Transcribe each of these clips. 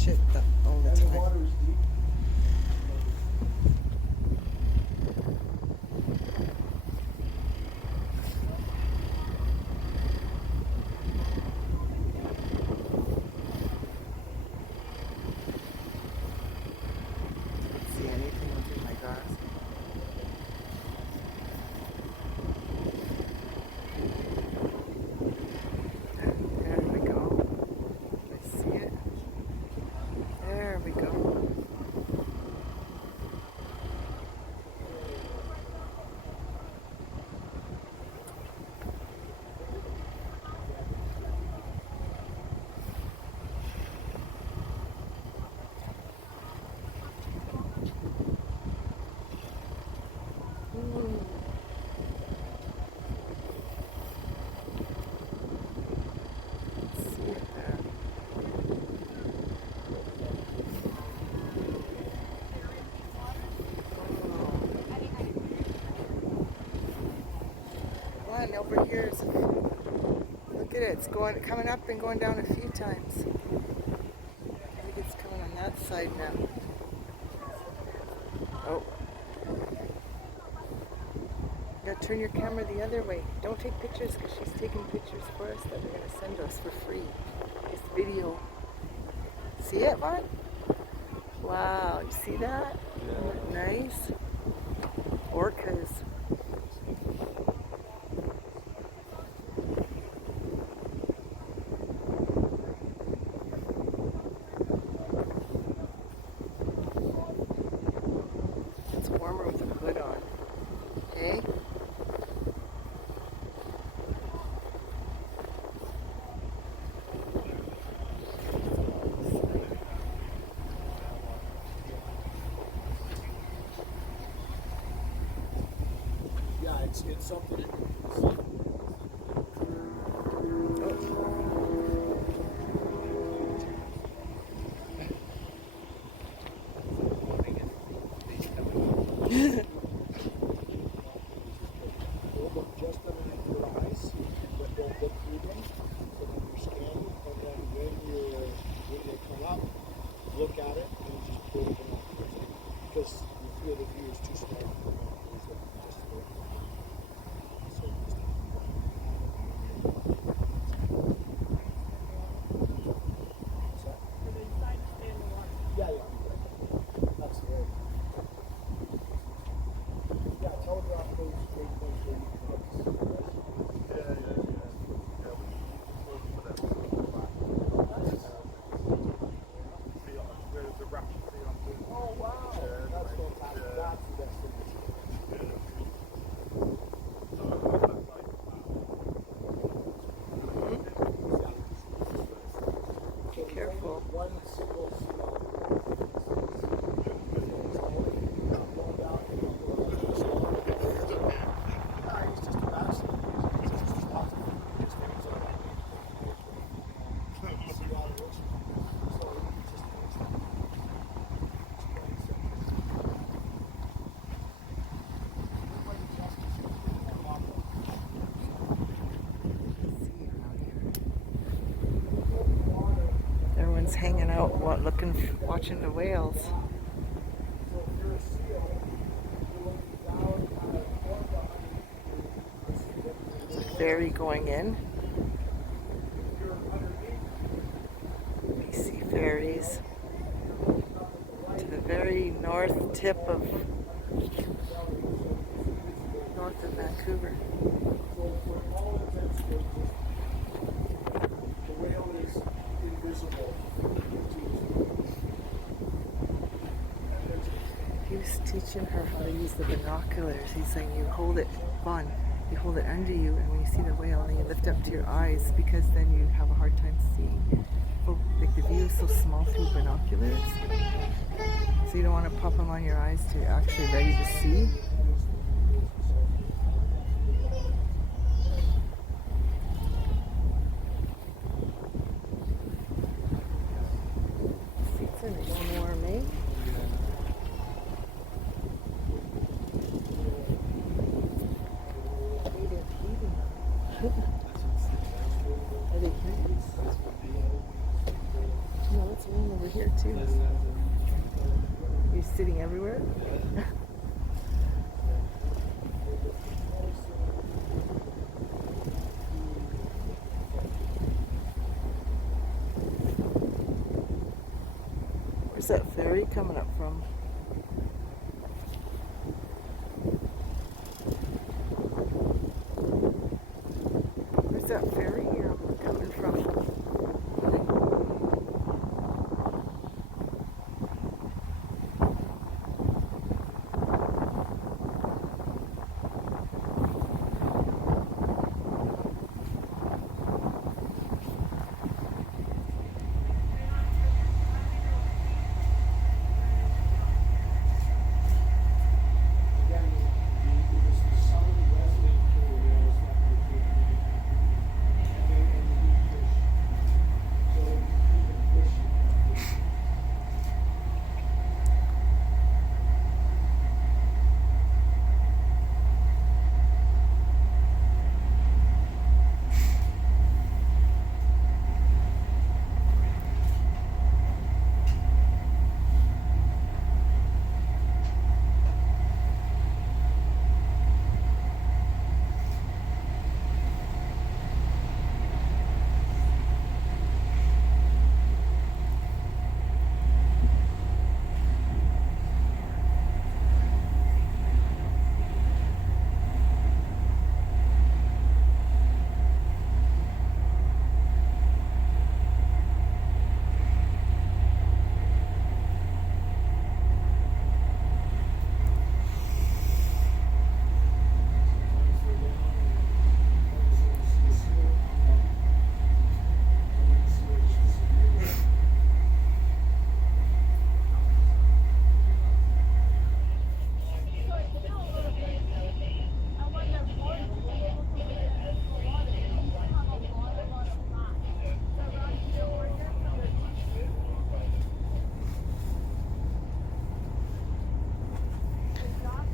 watch it all the time. See anything within my glass? There we go. I see it. There we go. Ooh. See it there. One over here is, look at it, it's coming up and going down a few times. I think it's coming on that side now. Oh. You gotta turn your camera the other way. Don't take pictures because she's taking pictures for us that they're gonna send us for free. It's video. See it, Vaughn? Wow, you see that? Isn't that nice? Orcas. It's warmer with a hood on. Okay? Yeah, it's something. They'll look just underneath your eyes, but don't look through them. So then you're scanning, and then when they come up, look at it and just pull it in because you feel the view is too small. Yeah, that's it. Yeah, telegraph those great points where you can look. Oh wow, that's fantastic. That's the best thing. Be careful. One single Everyone's hanging out, watching the whales. There's a ferry going in. We see ferries to the very north tip of north of Vancouver. The whale is invisible. He was teaching her how to use the binoculars. He's saying you hold it you hold it under you, and when you see the whale, then you lift up to your eyes because then you have a hard time seeing. Like the view is so small through binoculars, so you don't want to pop them on your eyes till you're actually ready to see. Seats are nice and warm, eh? Are they heating? No, it's raining. over here too. You're sitting everywhere? Where's that ferry coming up from? Where's that ferry coming from?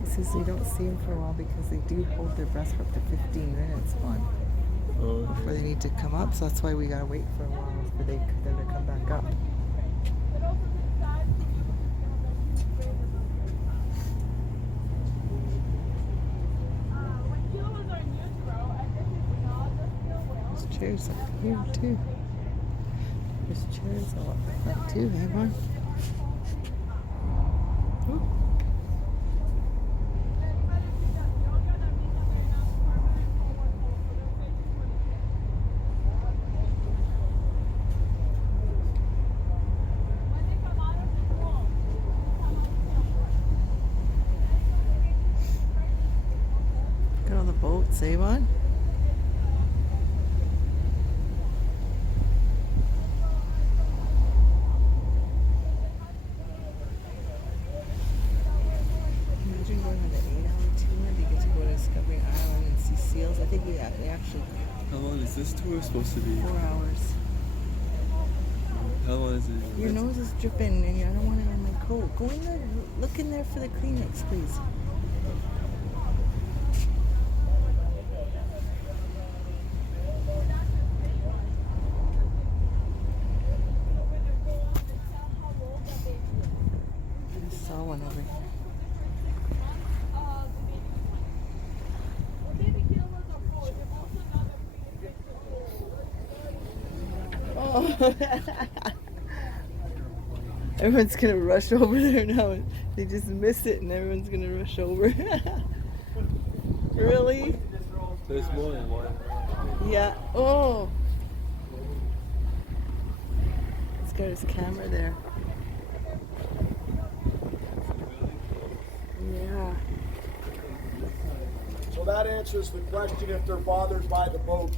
Says you don't see them for a while because they do hold their breath for up to 15 minutes before they need to come up. So that's why we gotta wait for a while for them to come back up. There's chairs up here too. There's chairs all up front too, hey Vaughn? Got all the boats, eh, Vaughn? Imagine going on an 8-hour tour. You get to go to Discovery Island and see seals. I think they actually. How long is this tour supposed to be? 4 hours. How long is it? Your nose is dripping and I don't want it on my coat. Go in there, look in there for the Kleenex, please. I saw one over here. Oh. Everyone's gonna rush over there now. They just miss it and everyone's gonna rush over. Really? There's more than one. Yeah. Oh. He's got his camera there. Yeah. So that answers the question if they're bothered by the boat.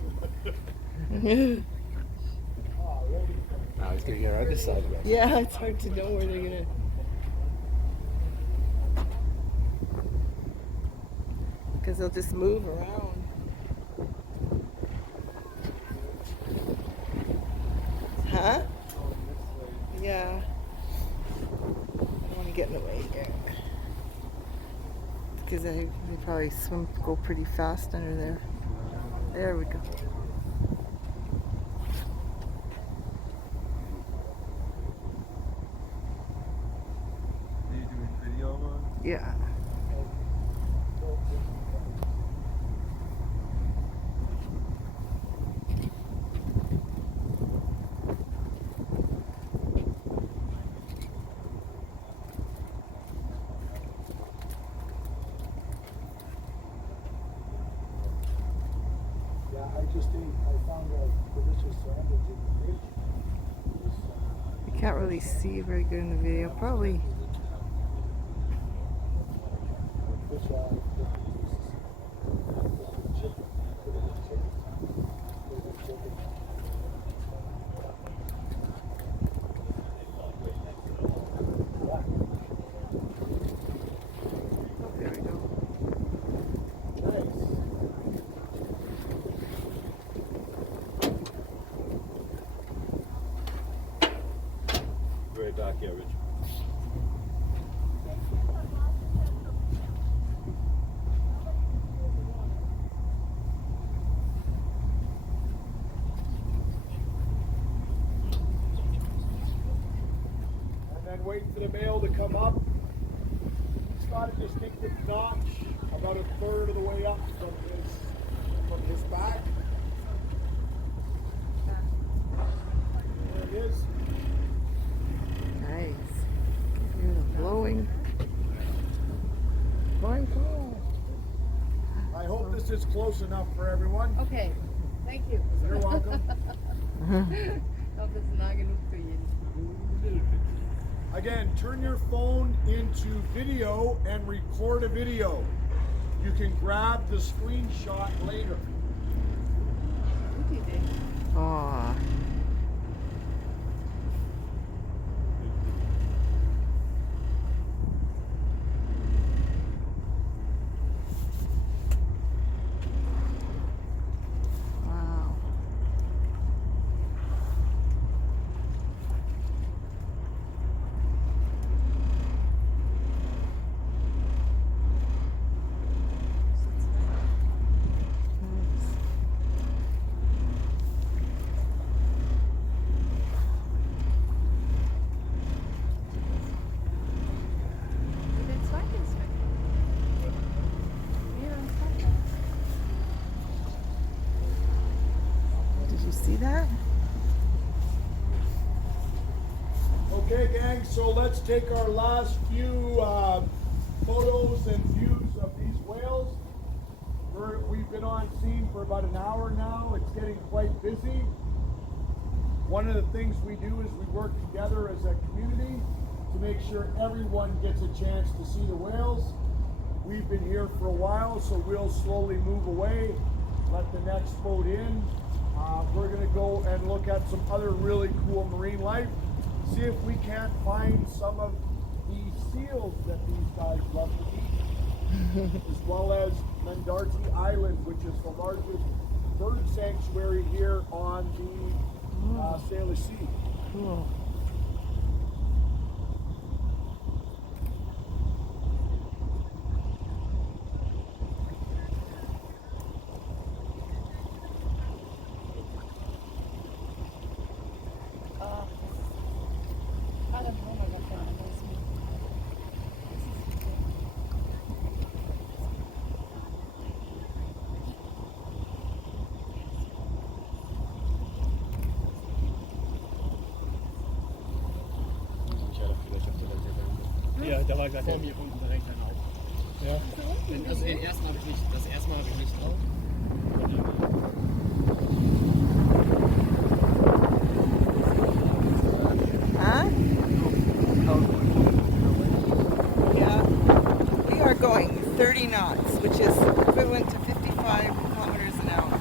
Now he's gonna get our other side of it. Yeah, it's hard to know where they're gonna. Because they'll just move around. Huh? Yeah. I don't want to get in the way here. Because they probably go pretty fast under there. There we go. Yeah. Yeah, I found a delicious sandwich in the fridge. It was, You can't really see very good in the video. Probably. fish with chicken. Put it with chicken. Put it with chicken. Oh, there we go. Nice. Very dark here, Rich. And then wait for the male to come up. He's got a distinctive notch about a third of the way up from his back. There it is. Nice. Here's the blowing. Blowing cool. I hope this is close enough for everyone. Okay, thank you. You're welcome. Ich hoffe, es ist nah genug für jeden. Again, turn your phone into video and record a video. You can grab the screenshot later. Gute Idee. Aw. Wow. Nice. Der zweite ist weg. Hier am Zweiten. Did you see that? Okay, gang, so let's take our last few photos and views of these whales. We've been on scene for about an hour now. It's getting quite busy. One of the things we do is we work together as a community to make sure everyone gets a chance to see the whales. We've been here for a while, so we'll slowly move away, let the next boat in. We're going to go and look at some other really cool marine life, see if we can't find some of the seals that these guys love to eat, as well as Mandarti Island, which is the largest bird sanctuary here on the Salish Sea. Cool. I don't know what that is. Ja, da war gerade vor mir unten direkt ein Auto. Ja. Also den ersten habe ich nicht, das erste Mal habe ich nicht drauf. Huh? Yeah. We are going 30 knots, which is equivalent to 55 kilometers an hour,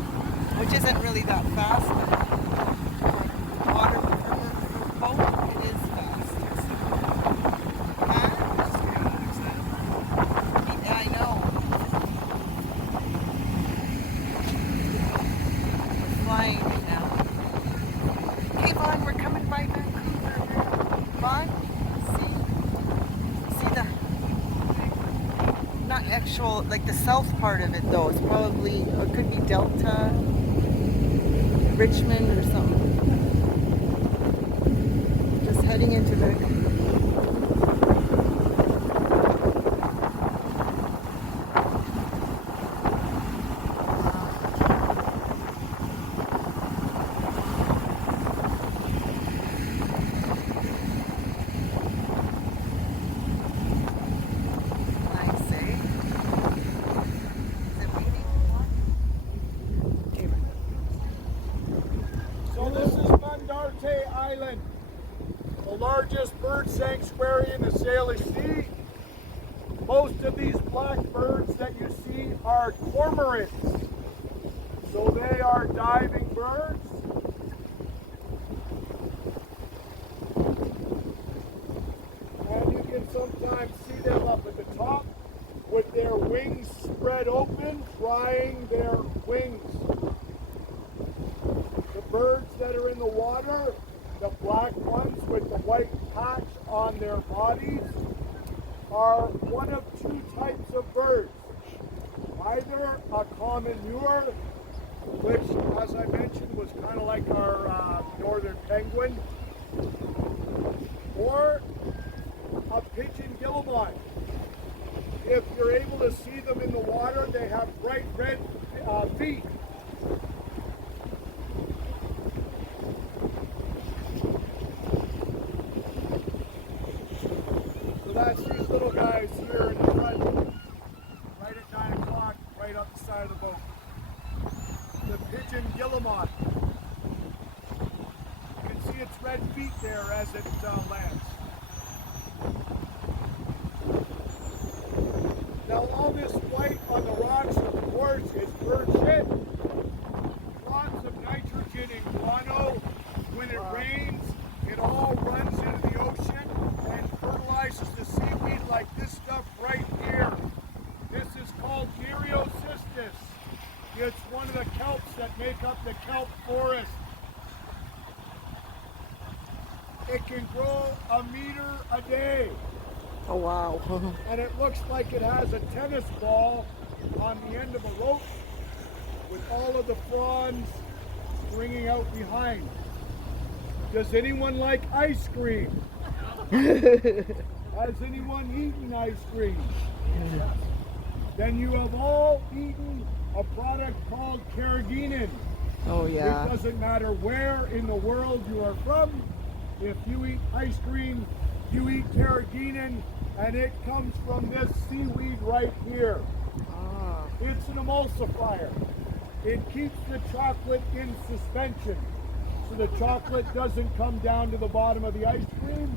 which isn't really that fast, but for water for boat, it is fast. Huh? Yeah, I know. We're flying right now. Hey, Vaughn, we're coming by Vancouver. Vaughn, see the, not actual, like the south part of it though. It's probably, or it could be Delta, Richmond or something. Just heading into Vancouver. the largest bird sanctuary in the Salish Sea. Most of these blackbirds that you see are cormorants. So they are diving birds. And you can sometimes see them up at the top with their wings spread open, drying their wings. The birds that are in the water, the black ones with the white patch on their bodies, are one of two types of birds. Either a common mure, which, as I mentioned, was kind of like our northern penguin, or a pigeon guillemot. If you're able to see them in the water, they have bright red feet. So that's these little guys here in the front, right at 9 o'clock, right up the side of the boat. The pigeon guillemot. You can see its red feet there as it lands. Now all this white on the rocks, of course, is bird shit. Lots of nitrogen and guano. When it rains, it all runs into the ocean and fertilizes the seaweed like this stuff right here. This is called Myriocystis. It's one of the kelps that make up the kelp forest. It can grow 1 meter a day. Oh, wow. And it looks like it has a tennis ball on the end of a rope with all of the fronds stringing out behind. Does anyone like ice cream? Has anyone eaten ice cream? Then you have all eaten a product called carrageenan. Oh, yeah. It doesn't matter where in the world you are from. If you eat ice cream, you eat carrageenan, and it comes from this seaweed right here. Ah. It's an emulsifier. It keeps the chocolate in suspension, so the chocolate doesn't come down to the bottom of the ice cream.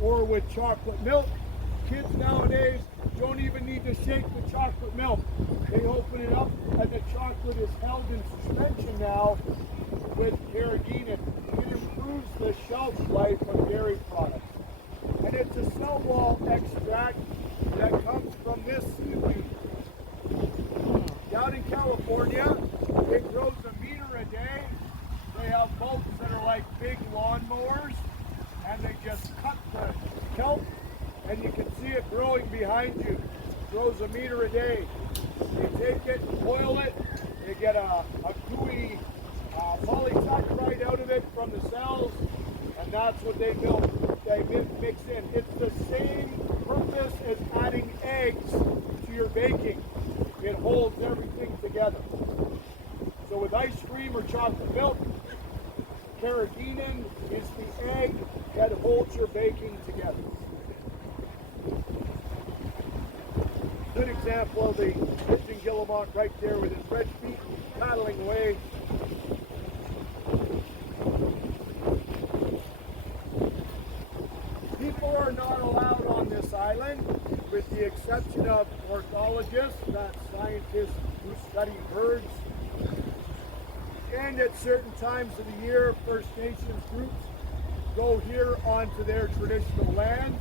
Or with chocolate milk, kids nowadays don't even need to shake the chocolate milk. They open it up and the chocolate is held in suspension now with carrageenan. It improves the shelf life of dairy products. And it's a cell wall extract that comes from this seaweed. Down in California, it grows 1 meter a day. They have boats that are like big lawnmowers, and they just cut the kelp, and you can see it growing behind you. It grows 1 meter a day. They take it, boil it, they get a gooey polysaccharide out of it from the cells, and that's what they mix in. It's the same purpose as adding eggs to your baking. It holds everything together. So with ice cream or chocolate milk, carrageenan is the egg that holds your baking together. Good example of the pigeon guillemot right there with his red feet paddling away. People are not allowed on this island, with the exception of ornithologists, that's scientists who study birds. And at certain times of the year, First Nations groups go here onto their traditional lands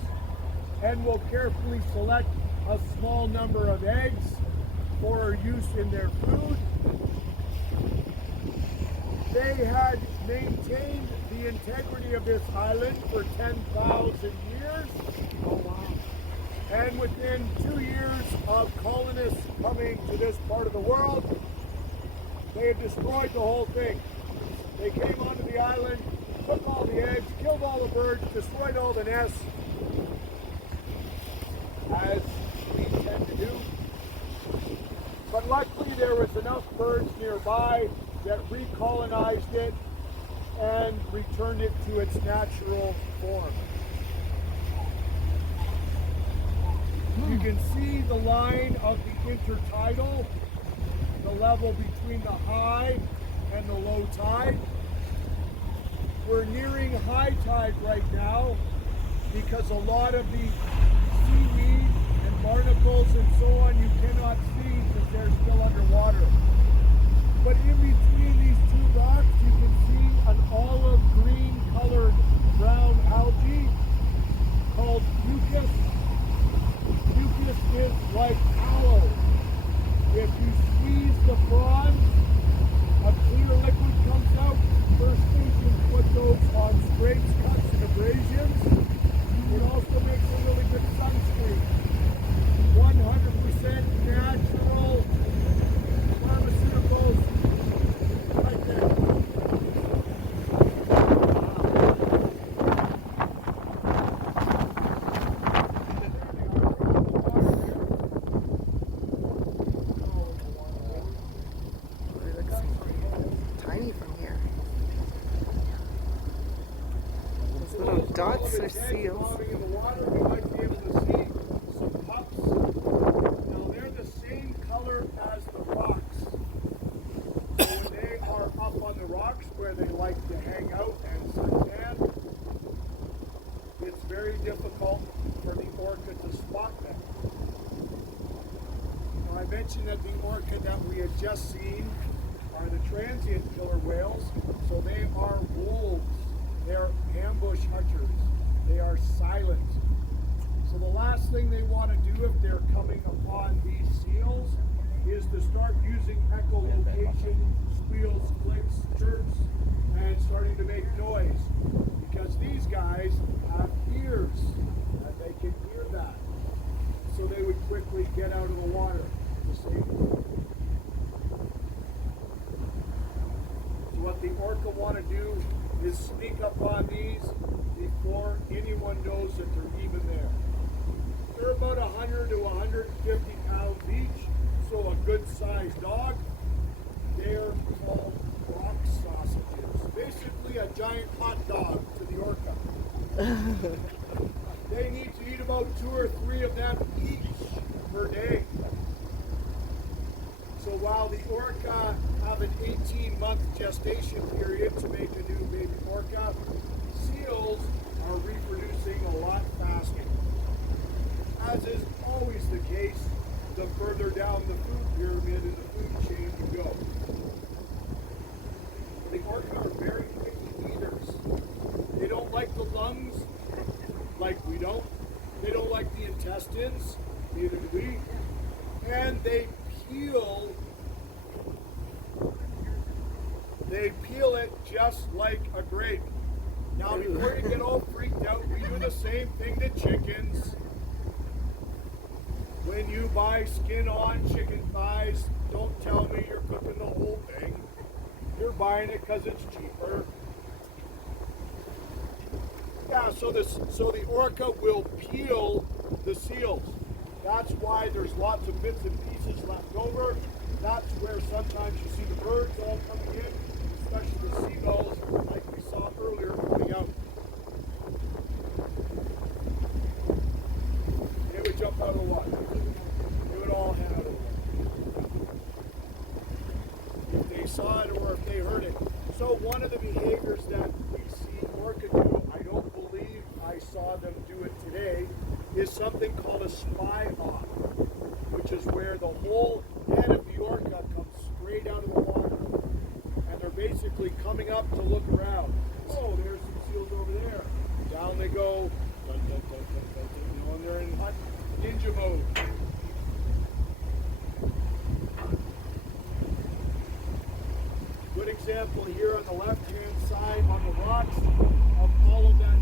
and will carefully select a small number of eggs for use in their food. They had maintained the integrity of this island for 10,000 years. Oh, wow. And within 2 years of colonists coming to this part of the world, they had destroyed the whole thing. They came onto the island, took all the eggs, killed all the birds, destroyed all the nests, as we tend to do. But luckily there was enough birds nearby that recolonized it and returned it to its natural form. You can see the line of the intertidal, the level between the high and the low tide. we're nearing high tide right now because a lot of the seaweed and barnacles and so on you cannot see because they're still underwater. But in between these two rocks you can see an olive green colored brown algae called mucus. Mucus is like aloe. If you squeeze the prawns, a clear liquid comes out. First thing you put those on scrapes, cuts, and abrasions. It also makes a really good sunscreen. 100% natural pharmaceuticals right there. It looks tiny from here. Those little dots are seals. In the water, we might be able to see some pups. Now they're the same color as the rocks. So when they are up on the rocks where they like to hang out and suntan, it's very difficult for the orca to spot them. Now I mentioned that the orca that we had just seen are the transient killer whales, so they are wolves. They're ambush hunters. They are silent. So the last thing they want to do if they're coming upon these seals is to start using echolocation, squeals, clicks, chirps, and starting to make noise. Because these guys have ears and they can hear that. So they would quickly get out of the water to safety. So what the orca want to do is sneak up on these before anyone knows that they're even there. They're about 100 to 150 pounds each, so a good sized dog. They're called rock sausages. Basically a giant hot dog to the orca. They need to eat about 2 or 3 of them each per day. So while the orca have an 18-month gestation period to make a new baby orca, seals are reproducing a lot faster. As is always the case, the further down the food pyramid and the food chain you go. The orca are very picky eaters. They don't like the lungs like we don't. They don't like the intestines, neither do we. And they peel it just like a grape. Now before you get all freaked out, we do the same thing to chickens. When you buy skin-on chicken thighs, don't tell me you're cooking the whole thing. You're buying it because it's cheaper. Yeah, so the orca will peel the seals. That's why there's lots of bits and pieces left over. That's where sometimes you see the birds all coming in, especially the seagulls, like we saw earlier, coming out. They would jump out of the water. They would all head out of the water. If they saw it or if they heard it. So one of the behaviors that we see orca do, I don't believe I saw them do it today, is something called a spy hop, which is where the whole head of the orca comes straight out of the water. And they're basically coming up to look around. Oh, there's some seals over there. Down they go. Dun, dun, dun, dun, dun, dun, you know, and they're in ninja mode. Good example here on the left-hand side on the rocks of all of that